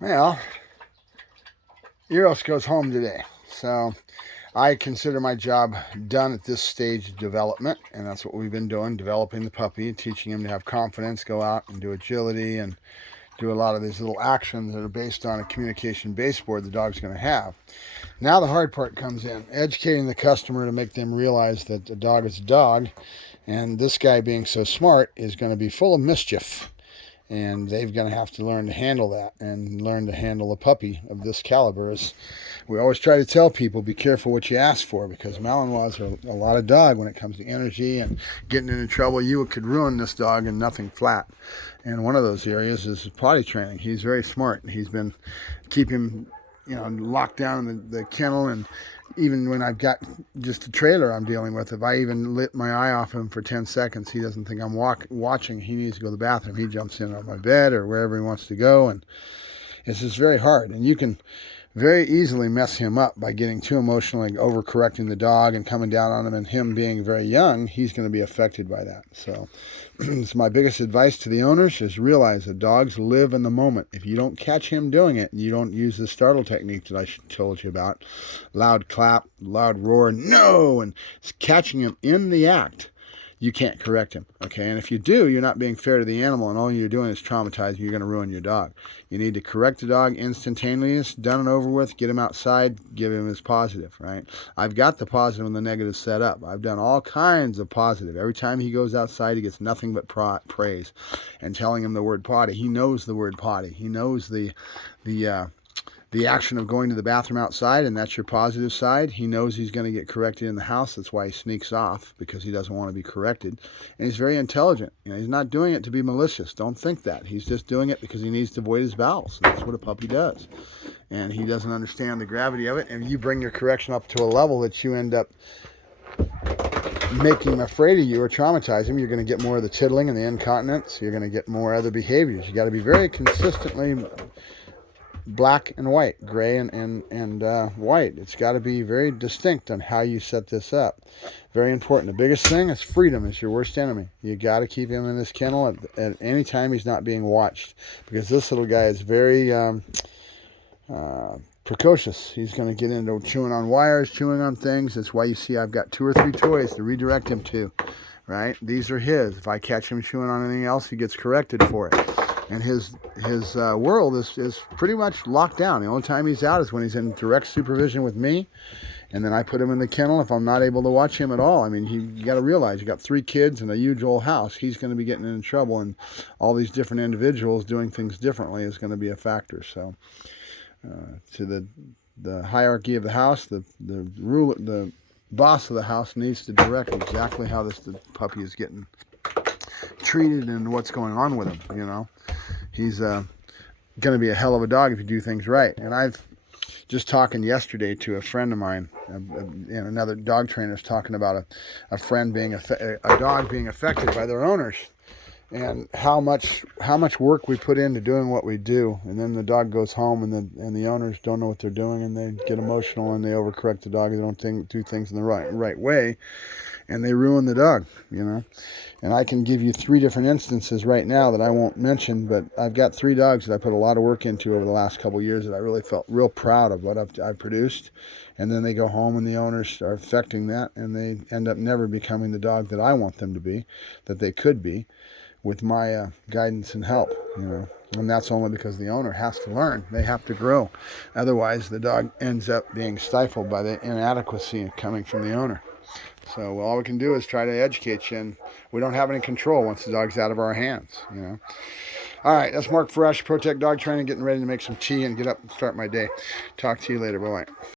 Well, Eros goes home today, so I consider my job done at this stage of development, and that's what we've been doing, developing the puppy, teaching him to have confidence, go out and do agility, and do a lot of these little actions that are based on a communication baseboard the dog's going to have. Now the hard part comes in, educating the customer to make them realize that a dog is a dog, and this guy being so smart is going to be full of mischief. And they're going to have to learn to handle that and learn to handle a puppy of this caliber. As we always try to tell people, be careful what you ask for, because Malinois are a lot of dog when it comes to energy and getting into trouble. You could ruin this dog in nothing flat. And one of those areas is potty training. He's very smart. He's been keeping him, locked down in the kennel, and even when I've got just a trailer I'm dealing with, if I even lit my eye off him for 10 seconds, he doesn't think I'm watching. He needs to go to the bathroom. He jumps in on my bed or wherever he wants to go, and it's just very hard. And you can very easily mess him up by getting too emotional and overcorrecting the dog and coming down on him. And him being very young, he's going to be affected by that. So my biggest advice to the owners is realize that dogs live in the moment. If you don't catch him doing it, and you don't use the startle technique that I told you about, loud clap, loud roar, no, and catching him in the act, you can't correct him, okay? And if you do, you're not being fair to the animal, and all you're doing is traumatizing. You're going to ruin your dog. You need to correct the dog instantaneous, done and over with, get him outside, give him his positive, right? I've got the positive and the negative set up. I've done all kinds of positive. Every time he goes outside, he gets nothing but praise. And telling him the word potty, he knows the word potty. He knows the action of going to the bathroom outside, and that's your positive side. He knows he's going to get corrected in the house. That's why he sneaks off, because he doesn't want to be corrected. And he's very intelligent. He's not doing it to be malicious. Don't think that. He's just doing it because he needs to void his bowels. That's what a puppy does. And he doesn't understand the gravity of it. And you bring your correction up to a level that you end up making him afraid of you or traumatize him, you're going to get more of the tittling and the incontinence. You're going to get more other behaviors. You got to be very consistently black and white, gray and white. It's got to be very distinct on how you set this up. Very important. The biggest thing is freedom is your worst enemy. You got to keep him in this kennel at any time he's not being watched, because this little guy is very precocious. He's going to get into chewing on wires, chewing on things. That's why you see I've got 2 or 3 toys to redirect him to, right? These are his. If I catch him chewing on anything else, he gets corrected for it. And his world is pretty much locked down. The only time he's out is when he's in direct supervision with me, and then I put him in the kennel if I'm not able to watch him at all. I mean, you got to realize you got 3 kids and a huge old house. He's going to be getting in trouble, and all these different individuals doing things differently is going to be a factor. So, to the hierarchy of the house, the boss of the house needs to direct exactly how the puppy is getting treated and what's going on with him. He's going to be a hell of a dog if you do things right. And I've just talking yesterday to a friend of mine, another dog trainer, is talking about a friend being a dog being affected by their owners, and how much work we put into doing what we do, and then the dog goes home, and the owners don't know what they're doing, and they get emotional and they overcorrect the dog. They don't do things in the right way, and they ruin the dog. And I can give you 3 different instances right now that I won't mention, but I've got 3 dogs that I put a lot of work into over the last couple of years that I really felt real proud of what I've produced. And then they go home and the owners are affecting that, and they end up never becoming the dog that I want them to be, that they could be, with my guidance and help. And that's only because the owner has to learn. They have to grow. Otherwise, the dog ends up being stifled by the inadequacy coming from the owner. So all we can do is try to educate you, and we don't have any control once the dog's out of our hands. All right, that's Mark Ferrasci, Protect Dog Training, getting ready to make some tea and get up and start my day. Talk to you later. Bye-bye.